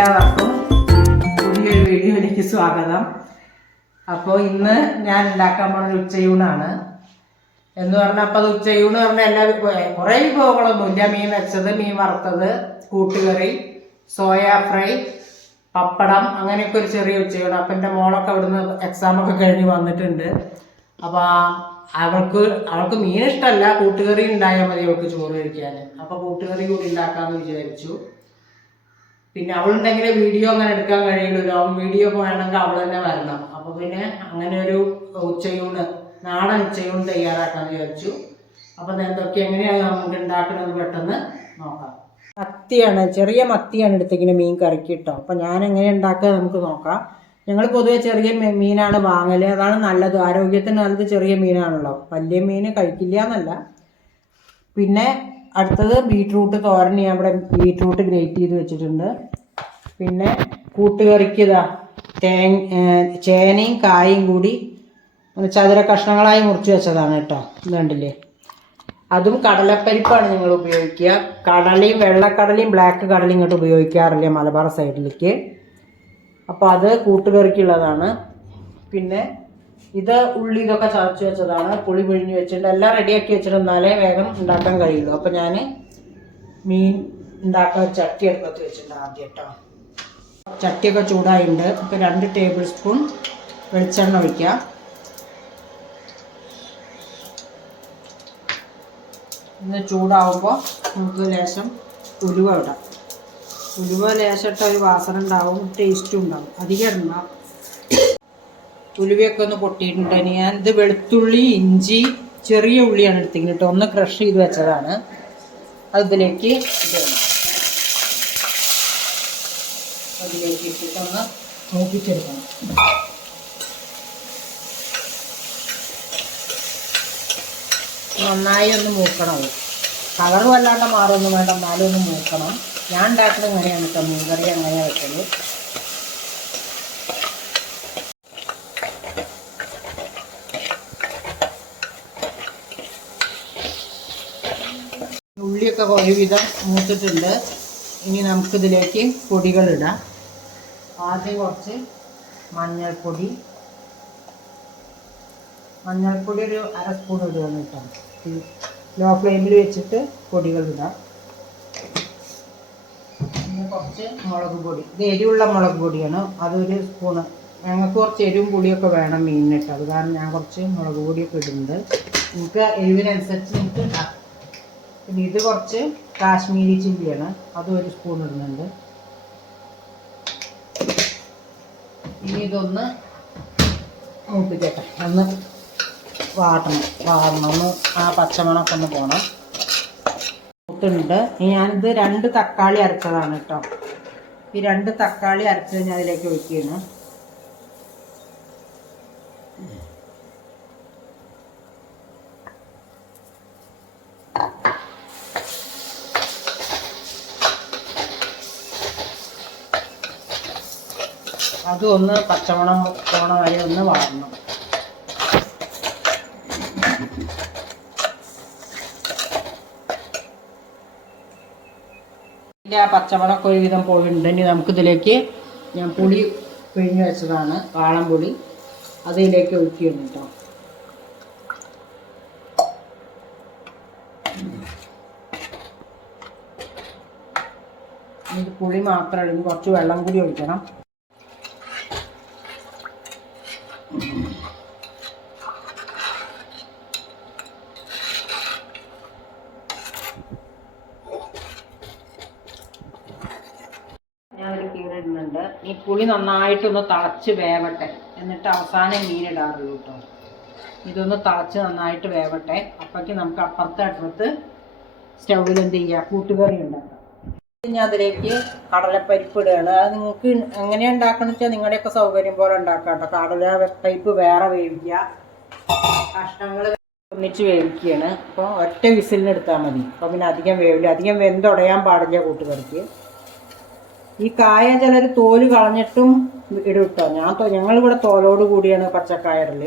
എല്ലാവർക്കും പുതിയൊരു വീഡിയോയിലേക്ക് സ്വാഗതം. അപ്പോൾ ഇന്ന് ഞാൻ ഉണ്ടാക്കാൻ പോകുന്ന ഉച്ചയൂണാണ് എന്ന് പറഞ്ഞാൽ അപ്പോൾ ഉച്ചയൂണ് പറഞ്ഞാൽ എല്ലാ കുറേ വിഭവങ്ങളൊന്നുമില്ല. മീൻ വെച്ചത് മീൻ വറുത്തത് കൂട്ടുകറി സോയ ഫ്രൈ പപ്പടം അങ്ങനെയൊക്കെ ഒരു ചെറിയ ഉച്ചയൂണ് അപ്പം എന്റെ മോളൊക്കെ അവിടുന്ന് എക്സാമൊക്കെ കഴിഞ്ഞ് വന്നിട്ടുണ്ട്. അപ്പോൾ അവൾക്ക് അവൾക്ക് മീൻ ഇഷ്ടമല്ല. കൂട്ടുകറി ഉണ്ടായാൽ മതി അവൾക്ക് ചോറ് കഴിക്കാൻ. അപ്പോൾ കൂട്ടുകറി കൂടി ഉണ്ടാക്കാമെന്ന് വിചാരിച്ചു. പിന്നെ അവളുണ്ടെങ്കിൽ വീഡിയോ അങ്ങനെ എടുക്കാൻ കഴിയുള്ളൂ. ലോങ് വീഡിയോ വേണമെങ്കിൽ അവൾ തന്നെ വരണം. അപ്പോൾ പിന്നെ അങ്ങനെ ഒരു ഉച്ചയൂണ് നാടൻ ഉച്ചയൂണ് തയ്യാറാക്കാന്ന് വിചാരിച്ചു. അപ്പൊ എന്തൊക്കെ എങ്ങനെയാണ് നമുക്ക് ഉണ്ടാക്കണത് പെട്ടെന്ന് നോക്കാം. മത്തിയാണ് ചെറിയ മത്തിയാണ് എടുത്തിങ്ങനെ മീൻ കറിക്ക് കേട്ടോ അപ്പോൾ ഞാൻ എങ്ങനെ ഉണ്ടാക്കുക നമുക്ക് നോക്കാം. ഞങ്ങൾ പൊതുവെ ചെറിയ മീനാണ് വാങ്ങൽ. അതാണ് നല്ലത്. ആരോഗ്യത്തിന് നല്ലത് ചെറിയ മീനാണല്ലോ. വലിയ മീൻ കഴിക്കില്ല എന്നല്ല. പിന്നെ അടുത്തത് ബീട്രൂട്ട് തോരൻ ഞാൻ ഇവിടെ ബീട്രൂട്ട് ഗ്രേറ്റ് ചെയ്ത് വെച്ചിട്ടുണ്ട്. പിന്നെ കൂട്ടുകറിക്ക് ഇതാ തേ ചേനയും കായും കൂടി ചതുര കഷ്ണങ്ങളായി മുറിച്ച് വെച്ചതാണ് കേട്ടോ. കണ്ടില്ലേ? അതും കടലപ്പരിപ്പാണ് നിങ്ങൾ ഉപയോഗിക്കുക. കടലയും വെള്ളക്കടലയും ബ്ലാക്ക് കടലയും ഇങ്ങോട്ട് ഉപയോഗിക്കാറില്ല മലബാർ സൈഡിലേക്ക് അപ്പോൾ അത് കൂട്ടുകറിക്കുള്ളതാണ്. പിന്നെ ഇത് ഉള്ളി ഇതൊക്കെ ചതച്ച് വെച്ചതാണ് പുളി പിഴിഞ്ഞ് വെച്ചിട്ടുണ്ട്. എല്ലാം റെഡിയാക്കി വെച്ചിരുന്നാലേ വേഗം ഉണ്ടാക്കാൻ കഴിയുള്ളൂ. അപ്പോൾ ഞാൻ മീൻ ഉണ്ടാക്കാൻ ചട്ടി അടുപ്പത്ത് വെച്ചിട്ടുണ്ട് ആദ്യം കേട്ടോ ചട്ടിയൊക്കെ ചൂടായിട്ടുണ്ട്. അപ്പോൾ രണ്ട് ടേബിൾ സ്പൂൺ വെളിച്ചെണ്ണ ഒഴിക്കാം. ഇന്ന് ചൂടാവുമ്പോൾ നമുക്ക് ലേശം ഉലുവ ഇടാം. ഉലുവ ലേശം ഇട്ട ഒരു വാസന ഉണ്ടാവും ടേസ്റ്റും ഉണ്ടാവും. അധികം ഇടണ്ട. ഉലുവയൊക്കെ ഒന്ന് പൊട്ടിയിട്ടുണ്ട്. ഞാൻ ഇത് വെളുത്തുള്ളി ഇഞ്ചി ചെറിയ ഉള്ളിയാണ് എടുത്തിരിക്കുന്നത് കേട്ടോ. ഒന്ന് ക്രഷ് ചെയ്ത് വെച്ചതാണ്. അത് ഇതിലേക്ക് ഇടണം. അതിലേക്ക് ഇട്ടിട്ടൊന്ന് മൂപ്പിച്ചെടുക്കണം. നന്നായി ഒന്ന് മൂക്കണം കളർ വല്ലാണ്ട് മാറൊന്നും വേണ്ട എന്നാലും ഒന്ന് മൂക്കണം. ഞാൻ ഉണ്ടാക്കുന്നത് എങ്ങനെയാണ് കേട്ടോ. മീൻകറി അങ്ങനെയാണ് വെച്ചത്. ഉള്ളിയൊക്കെ ഒരുവിധം മൂത്തിട്ടുണ്ട്. ഇനി നമുക്കിതിലേക്ക് പൊടികളിടാം ആദ്യം കുറച്ച് മഞ്ഞൾപ്പൊടി. മഞ്ഞൾപ്പൊടി ഒരു അര സ്പൂൺ ഇടുകയാണ് കേട്ടോ ലോ ഫ്ലെയിമിൽ വെച്ചിട്ട് പൊടികൾ ഇടാം. പിന്നെ കുറച്ച് മുളക് പൊടി. ഇത് എരിവുള്ള മുളക് പൊടിയാണ്. അതൊരു സ്പൂണ് ഞങ്ങൾക്ക് കുറച്ച് എരിവും പൊടിയൊക്കെ വേണം മീനിനിട്ട് അത് കാരണം ഞാൻ കുറച്ച് മുളക് പൊടിയൊക്കെ ഇടുന്നുണ്ട്. നിങ്ങൾക്ക് എരിവിനനുസരിച്ച് നിങ്ങൾക്ക് പിന്നെ ഇത് കുറച്ച് കാശ്മീരി ചില്ലിയാണ്. അതും ഒരു സ്പൂൺ ഇടുന്നുണ്ട്. ഇനി ഇതൊന്ന് മൂപ്പിക്കട്ടെ ഒന്ന് വാട്ടണം. വാടണം. ഒന്ന് ആ പച്ചമണമൊക്കെ ഒന്ന് പോകണം മൂത്തുണ്ട്. ഞാനിത് രണ്ട് തക്കാളി അരച്ചതാണ് കേട്ടോ. ഈ രണ്ട് തക്കാളി അരച്ചത് ഞാൻ അതിലേക്ക് ഒഴിക്കുകയാണ്. അതും ഒന്ന് പച്ചമണം വരെ ഒന്ന് വളർന്നു. ഇതിന്റെ ആ പച്ചമുളക് ഒരുവിധം പോയിട്ടുണ്ട്. ഇനി നമുക്കിതിലേക്ക് ഞാൻ പുളി പിഴിഞ്ഞ് വെച്ചതാണ് വാളംപുളി അതിലേക്ക് ഒഴിക്കുകയാണ് കേട്ടോ. ഇത് പുളി മാത്രം കുറച്ച് വെള്ളം കൂടി ഒഴിക്കണം ഞാൻ ഒരു കീട ഇടുന്നുണ്ട് പുളി നന്നായിട്ടൊന്ന് തിളച്ച് വേവട്ടെ. എന്നിട്ട് അവസാനം മീനിടാറുള്ളൂ കേട്ടോ ഇതൊന്ന് തിളച്ച് നന്നായിട്ട് വേവട്ടെ. അപ്പോഴേക്ക് നമുക്ക് അപ്പുറത്തെ അടുത്ത് സ്റ്റൗവിൽ എന്ത് ചെയ്യുക കൂട്ടുകറി ഉണ്ടാക്കാം. ഞാൻ അതിലേക്ക് കടലപ്പരിപ്പ് ഇടുകയാണ്. അത് നിങ്ങൾക്ക് എങ്ങനെ ഉണ്ടാക്കണം വെച്ചാൽ നിങ്ങളുടെയൊക്കെ സൗകര്യം പോലെ ഉണ്ടാക്കാം കേട്ടോ കടല പരിപ്പ് വേറെ വേവിക്കുക. കഷ്ണങ്ങൾ ഒന്നിച്ച് വേവിക്കുകയാണ്. അപ്പോൾ ഒറ്റ വിസിലിന് എടുത്താൽ മതി. അപ്പോൾ പിന്നെ അധികം വേവില്ല. അധികം വെന്തുടയാൻ പാടില്ല കൂട്ടുകറിക്ക്. ഈ കായ ചിലർ തോൽ കളഞ്ഞിട്ടും ഇടും കേട്ടോ ഞാൻ ഞങ്ങളിവിടെ തോലോട് കൂടിയാണ് പച്ചക്കായറിൽ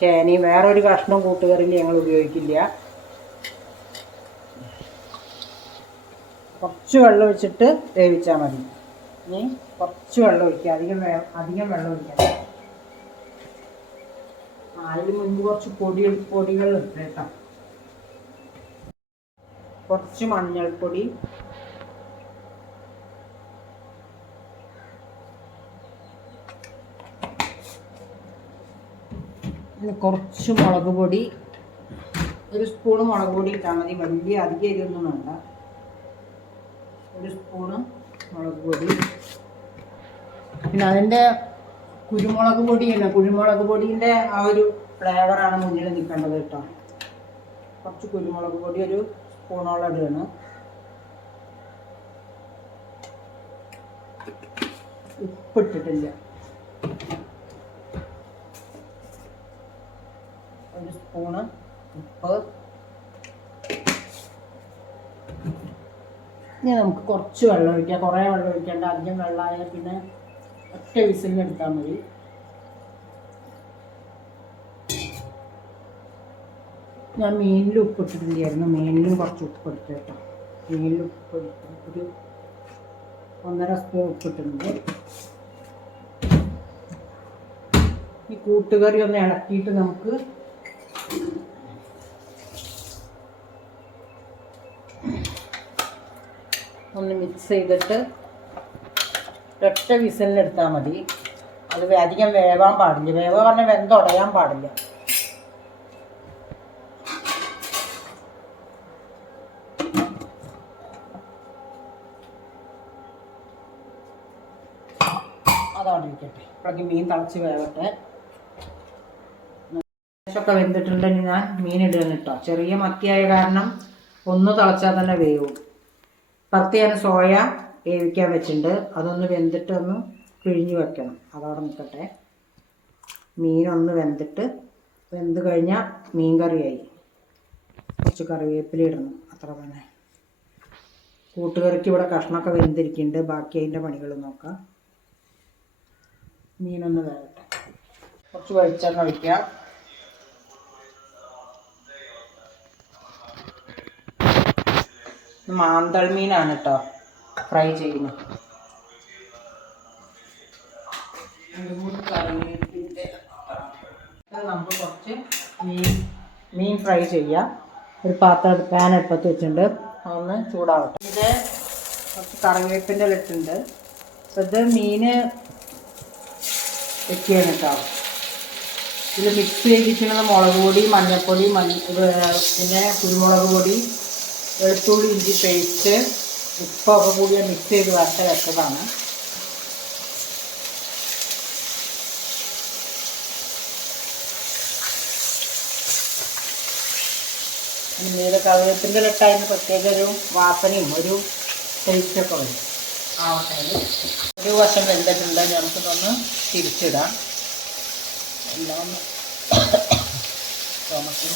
ചേനയും വേറൊരു കഷ്ണം കൂട്ടുകറിയിൽ ഞങ്ങൾ ഉപയോഗിക്കില്ല. കുറച്ച് വെള്ളം ഒഴിച്ചിട്ട് വേവിച്ചാൽ മതി. ഇനി കുറച്ച് വെള്ളം ഒഴിക്കുക അധികം അധികം വെള്ളം ഒഴിക്കാം അതിന് മുൻപ് കുറച്ച് പൊടി പൊടികൾ കേട്ടോ കുറച്ച് മഞ്ഞൾപ്പൊടി കുറച്ച് മുളക് പൊടി. ഒരു സ്പൂണ് മുളക് പൊടി ഇട്ടാൽ മതി. വലിയ അധികം എരിവൊന്നും വേണ്ട. ഒരു സ്പൂണ് മുളക് പൊടി. പിന്നെ അതിന്റെ കുരുമുളക് പൊടിയല്ല കുരുമുളക് പൊടിന്റെ ആ ഒരു ഫ്ലേവറാണ് മുന്നിൽ നിൽക്കേണ്ടത് കേട്ടോ. കുറച്ച് കുരുമുളക് പൊടി ഒരു സ്പൂണോളം ഇടുകയാണ് ഉപ്പിട്ടിട്ടില്ല ഒരു സ്പൂണ് ഉപ്പ്. ഇനി നമുക്ക് കുറച്ച് വെള്ളം ഒഴിക്കാം. കുറേ വെള്ളം ഒഴിക്കേണ്ട. അധികം വെള്ളമായാൽ പിന്നെ ഒറ്റ വിസിലിന് എടുത്താൽ മതി. ഞാൻ മീനിൽ ഉപ്പ് ഇട്ടിട്ടില്ലായിരുന്നു. മീനിലും കുറച്ച് ഉപ്പ് എടുത്തു കേട്ടോ മീനിൽ ഉപ്പ്. ഒരു ഒന്നര സ്പൂൺ ഉപ്പിട്ടുണ്ട് ഈ കൂട്ടുകറി ഒന്ന് ഇളക്കിയിട്ട് നമുക്ക് ഒന്ന് മിക്സ് ചെയ്തിട്ട് ഒറ്റ വിസലിനെടുത്താൽ മതി. അത് അധികം വേവാൻ പാടില്ല. വേവ പറഞ്ഞാൽ വെന്തുടയാൻ പാടില്ല. അതവിടെ ഇരിക്കട്ടെ. മീൻ തിളച്ച് വേവട്ടെ. ഒക്കെ വെന്തിട്ടുണ്ടെങ്കിൽ ഞാൻ മീൻ ഇടുകയാണ് കേട്ടോ. ചെറിയ മത്തിയായ കാരണം ഒന്ന് തിളച്ചാൽ തന്നെ വേവും. പത്ത് സോയ വേവിക്കാൻ വെച്ചിട്ടുണ്ട്. അതൊന്ന് വെന്തിട്ട് ഒന്ന് പിഴിഞ്ഞ് വെക്കണം. അതവിടെ നിൽക്കട്ടെ മീനൊന്ന് വെന്തിട്ട് വെന്ത് കഴിഞ്ഞാൽ മീൻ കറിയായി. കുറച്ച് കറിവേപ്പില ഇടണം. അത്ര തന്നെ. കൂട്ടുകറിക്ക് ഇവിടെ കഷ്ണമൊക്കെ വെന്തിരിക്കുന്നുണ്ട്. ബാക്കി അതിന്റെ പണികൾ നോക്കാം. മീനൊന്ന് വേകട്ടെ കുറച്ച് വെളിച്ചെണ്ണ ഒഴിക്കാം ഇത് മാന്തൾ മീനാണ് കേട്ടോ ഫ്രൈ ഇത് നമുക്ക് കുറച്ച് മീൻ മീൻ ഫ്രൈ ചെയ്യാം. ഒരു പാത്രം പാൻ അടുപ്പത്ത് വെച്ചിട്ടുണ്ട്. ഒന്ന് ചൂടാവട്ടെ. ഇത് കുറച്ച് കറിവേപ്പിന്റെ ഇട്ടുണ്ട് അപ്പോൾ ഇത് മീന് വെക്കുകയാണ് കേട്ടോ ഇത് മിക്സ് ചെയ്തിരിക്കുന്നത് മുളക് പൊടി മഞ്ഞൾപ്പൊടി മഞ്ഞ പിന്നെ കുരുമുളക് പൊടി വെളുത്തുള്ളി ഇഞ്ചി പേസ്റ്റ് ഉപ്പൊക്കെ കൂടി മിക്സ് ചെയ്ത് വറുത്ത വെച്ചതാണ്. പിന്നീട് കറിവേപ്പിന്റെ ഇട്ടായതിന് പ്രത്യേക ഒരു വാസനയും ഒരു ടേസ്റ്റൊക്കെ വരും. ആവട്ടെ ഒരു വശം വെന്തിട്ടുണ്ട്. നമുക്കിതൊന്ന് തിരിച്ചിടാം. എല്ലാം ഒന്ന് തോമസ്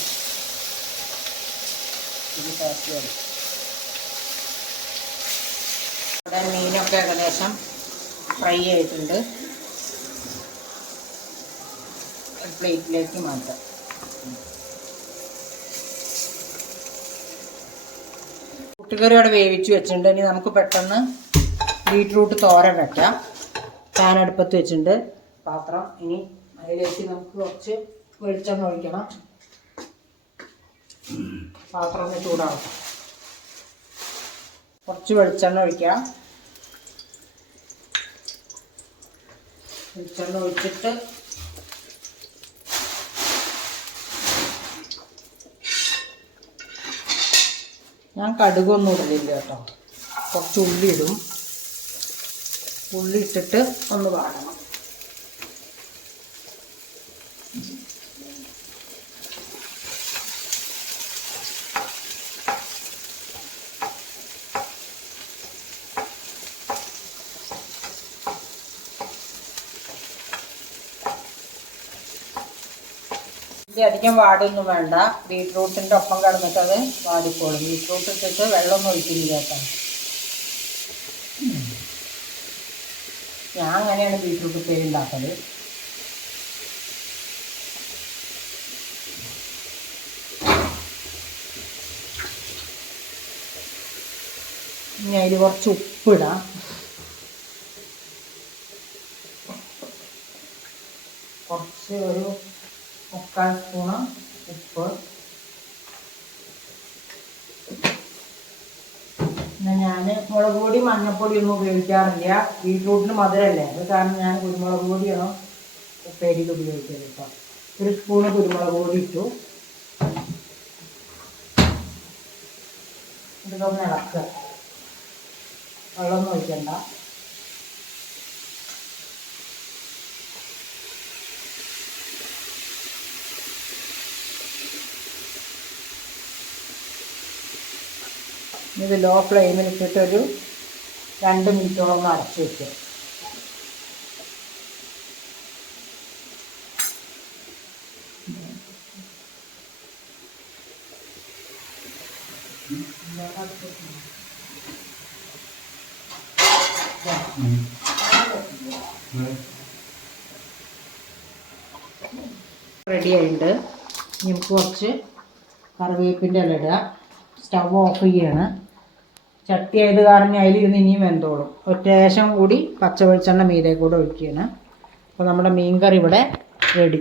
ഇത് കാച്ചി വരും ഇവിടെ മീനൊക്കെ ഏകദേശം ഫ്രൈ ആയിട്ടുണ്ട് പ്ലേറ്റിലേക്ക് മാറ്റാം. കൂട്ടുകറി അവിടെ വേവിച്ച് വെച്ചിട്ടുണ്ട്. ഇനി നമുക്ക് പെട്ടെന്ന് ബീട്രൂട്ട് തോരൻ വെക്കാം. പാൻ അടുപ്പത്ത് വെച്ചിട്ടുണ്ട്. പാത്രം ഇനി അതിലേക്ക് നമുക്ക് കുറച്ച് വെളിച്ചെണ്ണ ഒഴിക്കണം. പാത്രം ചൂടാവട്ടെ. കുറച്ച് വെളിച്ചെണ്ണ ഒഴിക്കാം. വെളിച്ചെണ്ണ ഒഴിച്ചിട്ട് ഞാൻ കടുകൊന്നും ഇടുന്നില്ല കേട്ടോ. കുറച്ച് ഉള്ളി ഇടും ഉള്ളി ഇട്ടിട്ട് ഒന്ന് വാടണം. ഇത് അധികം വാടൊന്നും വേണ്ട. ബീട്രൂട്ടിന്റെ ഒപ്പം കിടന്നിട്ട് അത് വാടിക്കോളും. ബീട്രൂട്ട് ഇട്ടിട്ട് വെള്ളമൊന്നും ഒഴിക്കുന്നില്ല കേട്ടോ. ഞാൻ അങ്ങനെയാണ് ബീട്രൂട്ട് ഉപ്പേരി ഉണ്ടാക്കൽ. ഇനി അതിൽ കുറച്ച് ഉപ്പിടാം കുറച്ച് ഒരു മുക്കാൽ സ്പൂണ് ഉപ്പ്. പിന്നെ ഞാൻ മുളക് പൊടി മഞ്ഞൾപ്പൊടി ഒന്നും ഉപയോഗിക്കാറില്ല. ബീട്രൂട്ടിന് മധുരമല്ലേ അത് കാരണം ഞാൻ കുരുമുളക് പൊടിയാണ് ഉപ്പേരിയിൽ ഉപയോഗിക്കുന്നത് കേട്ടോ ഒരു സ്പൂണ് കുരുമുളക് പൊടി ഇട്ടു. ഇതൊന്ന് ഇളക്കുക. വെള്ളമൊന്നും ഒഴിക്കണ്ട. ഇത് ലോ ഫ്ലെയിമിൽ ഇട്ടിട്ടൊരു രണ്ട് മിനിറ്റോളം അടച്ചു വയ്ക്കുക റെഡി നമുക്ക് കുറച്ച് കറിവേപ്പിന്റെ ഇല ഇടുക. സ്റ്റവ് ഓഫ് ചെയ്യാണ്. ചട്ടി ആയത് കാരണം അതിലിരുന്ന് ഇനിയും വെന്തോളും. ഒറ്റേശം കൂടി പച്ച വെളിച്ചെണ്ണ മീതെ കൂടെ ഒഴിക്കുകയാണ്. അപ്പോൾ നമ്മുടെ മീൻ കറി ഇവിടെ റെഡി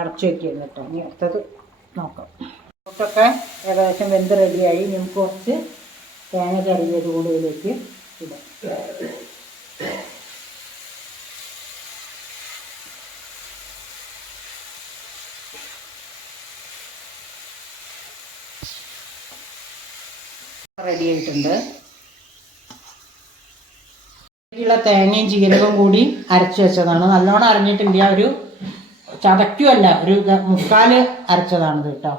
അടച്ചു വെക്കുകയാണ് കേട്ടോ. ഇനി അടുത്തത് നോക്കാം. ഇതൊക്കെ ഏകദേശം വെന്ത് റെഡിയായി നമുക്ക് കുറച്ച് തേങ്ങ കറിയത് കൂടുതലേക്ക് ഇടാം. റെഡി ആയിട്ടുണ്ട്. തേങ്ങയും ജീരകവും കൂടി അരച്ച് വെച്ചതാണ്. നല്ലോണം അരഞ്ഞിട്ടില്ല ഒരു ചതയ്ക്കുമല്ല ഒരു മുക്കാൽ അരച്ചതാണിത് കേട്ടോ.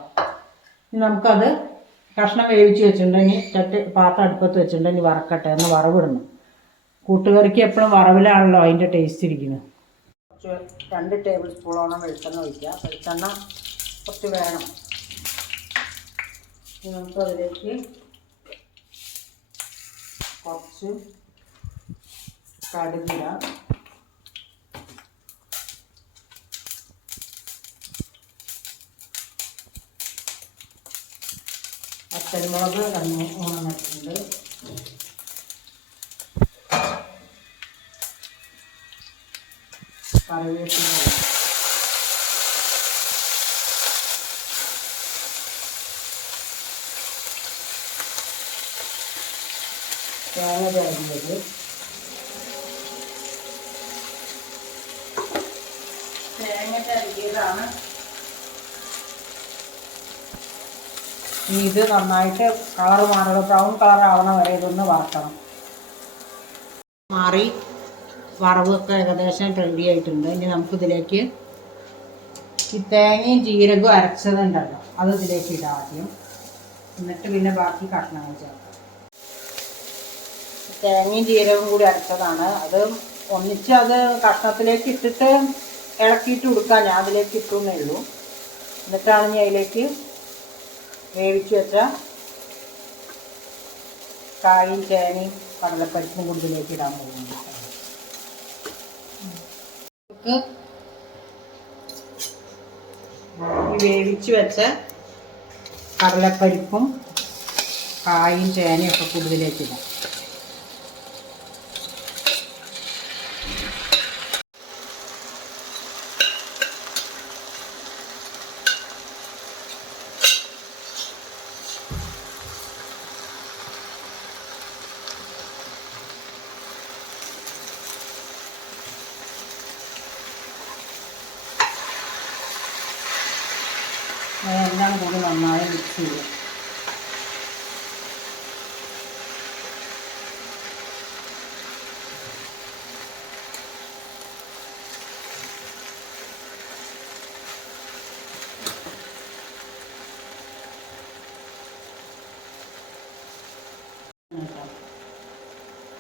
നമുക്കത് കഷ്ണം വേവിച്ച് വെച്ചിട്ടുണ്ടെങ്കിൽ ചട്ടി പാത്രം അടുപ്പത്ത് വെച്ചിട്ടുണ്ടെങ്കിൽ വറക്കട്ടെ എന്ന് വറവിടണം കൂട്ടുകറിക്ക് എപ്പോഴും വറവിലാണല്ലോ അതിന്റെ ടേസ്റ്റ് ഇരിക്കുന്നത്. കുറച്ച് രണ്ട് ടേബിൾ സ്പൂണോളം വെളിച്ചെണ്ണ ഒഴിക്കുക വെളിച്ചെണ്ണ കുറച്ച് വേണം. നമുക്ക് നമുക്കതിലേക്ക് കുറച്ച് കടുകില പച്ചമുളക് രണ്ട് മൂന്നെണ്ണം കറിവേപ്പില. ഇനി ഇത് നന്നായിട്ട് കളർ മാറണം. ബ്രൗൺ കളർ ആവണ വരെ ഇതൊന്ന് വറക്കണം. മാറി വറവൊക്കെ ഏകദേശം റെഡി ആയിട്ടുണ്ട്. ഇനി നമുക്കിതിലേക്ക് ഈ തേങ്ങയും ജീരകവും അരച്ചതുണ്ടല്ലോ അത് ഇതിലേക്ക് ഇടാം ആദ്യം. എന്നിട്ട് പിന്നെ ബാക്കി കഷ്ണങ്ങൾ ചേർക്കാം. തേങ്ങയും ജീരകവും കൂടി അരച്ചതാണ്. അത് ഒന്നിച്ച് അത് കഷ്ണത്തിലേക്ക് ഇട്ടിട്ട് ഇളക്കിയിട്ട് കൊടുക്കാം ഞാൻ അതിലേക്ക് ഇട്ടുന്നേ ഉള്ളൂ. എന്നിട്ടാണ് ഞാൻ അതിലേക്ക് വേവിച്ച് വെച്ച കായും ചേനയും കടലപ്പരിപ്പും കൂടുതലേക്ക് ഇടാൻ പോകുന്നത്. വേവിച്ച് വെച്ച കടലപ്പരിപ്പും കായും ചേനയും ഒക്കെ കൂടുതലേക്ക് ഇടാം. അതെല്ലാം കൂടി നന്നായി മിക്സ് ചെയ്യുക.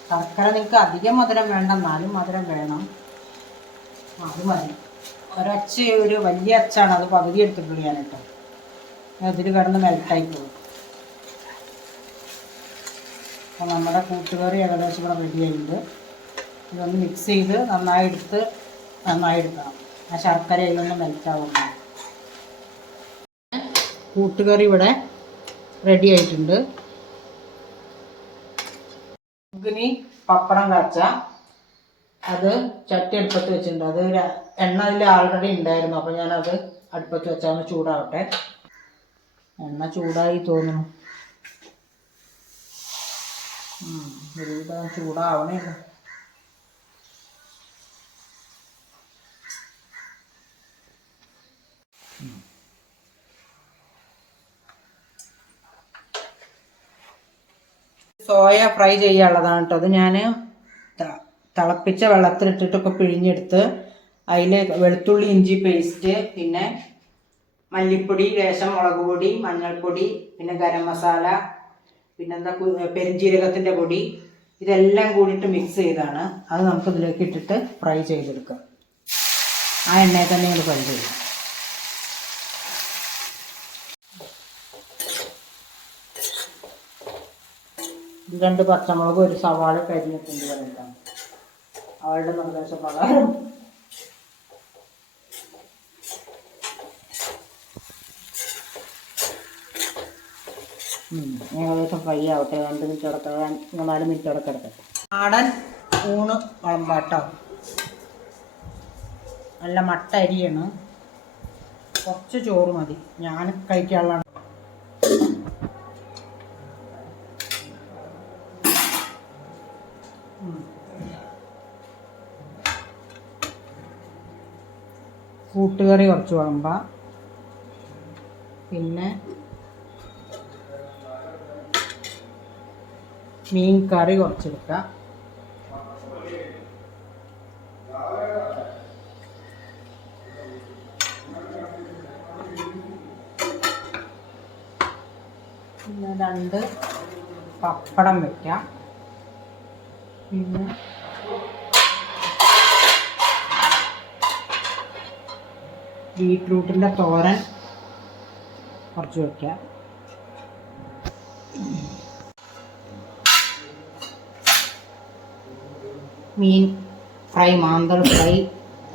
ശർക്കര നിങ്ങൾക്ക് അധികം മധുരം വേണ്ട എന്നാലും മധുരം വേണം. അത് മതി. ഒരച്ച ഒരു വലിയ അച്ചാണ് അത് പകുതി എടുത്തിട്ടുള്ള ഞാൻ കേട്ടോ അതിൽ കിടന്ന് മെൽട്ടായി പോകും അപ്പോൾ നമ്മുടെ കൂട്ടുകറി ഏകദേശം ഇവിടെ റെഡി ആയിട്ടുണ്ട്. ഇതൊന്ന് മിക്സ് ചെയ്ത് നന്നായി എടുത്ത് നന്നായി എടുക്കണം. ആ ശർക്കര അതിലൊന്ന് മെൽറ്റാവുന്നു കൂട്ടുകറി ഇവിടെ റെഡി ആയിട്ടുണ്ട്. പപ്പടം കാച്ച. അത് ചട്ടി അടുപ്പത്ത് വെച്ചിട്ടുണ്ട്. അത് എണ്ണ അതിൽ ആൾറെഡി ഉണ്ടായിരുന്നു. അപ്പോൾ ഞാനത് അടുപ്പത്ത് വെച്ചാൽ ചൂടാവട്ടെ. എണ്ണ ചൂടായി തോന്നുന്നു ചൂടാവണേ. സോയ ഫ്രൈ ചെയ്യാനുള്ളതാണ് കേട്ടോ അത് ഞാൻ തിളപ്പിച്ച വെള്ളത്തിലിട്ടിട്ടൊക്കെ പിഴിഞ്ഞെടുത്ത് അതിൽ വെളുത്തുള്ളി ഇഞ്ചി പേസ്റ്റ് പിന്നെ മല്ലിപ്പൊടി ലേശം മുളക് പൊടി മഞ്ഞൾപ്പൊടി പിന്നെ ഗരം മസാല പിന്നെന്താ പെരുംജീരകത്തിന്റെ പൊടി ഇതെല്ലാം കൂടിയിട്ട് മിക്സ് ചെയ്താണ്. അത് നമുക്ക് ഇതിലേക്ക് ഇട്ടിട്ട് ഫ്രൈ ചെയ്തെടുക്കാം. ആ എണ്ണയിൽ തന്നെ ഇങ്ങനെ ഫ്രൈ ചെയ്യും. രണ്ട് പച്ചമുളക് ഒരു സവാള കരിഞ്ഞിട്ടുണ്ട് അവളുടെ നിർദ്ദേശപ്രകാരം ഏകദേശം ഫ്രൈ ആവട്ടെ. രണ്ട് മിനിറ്റ് കിടക്കട്ടെ നാല് മിനിറ്റ് അവിടെ നാടൻ ഊണ് വളമ്പാട്ടോ. നല്ല മട്ട അരിയാണ്. കുറച്ച് ചോറ് മതി. ഞാൻ കഴിക്കാനുള്ള കൂട്ടുകറി കുറച്ച് വിളമ്പ. പിന്നെ മീൻ കറി കുറച്ചെടുക്കാം. പിന്നെ രണ്ട് പപ്പടം വെക്കാം. പിന്നെ ബീട്രൂട്ടിന്റെ തോരൻ കുറച്ച് വയ്ക്കാം മീൻ ഫ്രൈ മാന്തൾ ഫ്രൈ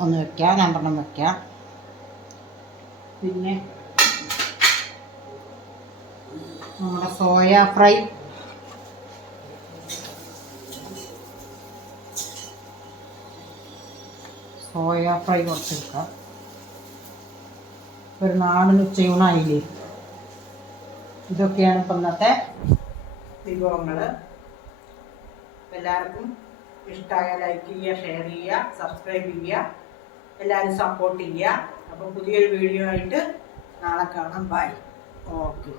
ഒന്ന് വെക്കാം രണ്ടെണ്ണം വെക്കാം. പിന്നെ നമ്മുടെ സോയ ഫ്രൈ. സോയ ഫ്രൈ കുറച്ചെടുക്കാം ഒരു നാടൻ ഉച്ചയൂണായില്ലേ? ഇതൊക്കെയാണ് ഇപ്പം ഇന്നത്തെ വിഭവങ്ങൾ എല്ലാവർക്കും ഇഷ്ടമായ ലൈക്ക് ചെയ്യുക ഷെയർ ചെയ്യുക സബ്സ്ക്രൈബ് ചെയ്യുക എല്ലാവരും സപ്പോർട്ട് ചെയ്യുക. അപ്പോൾ പുതിയൊരു വീഡിയോ ആയിട്ട് നാളെ കാണാം. Bye okay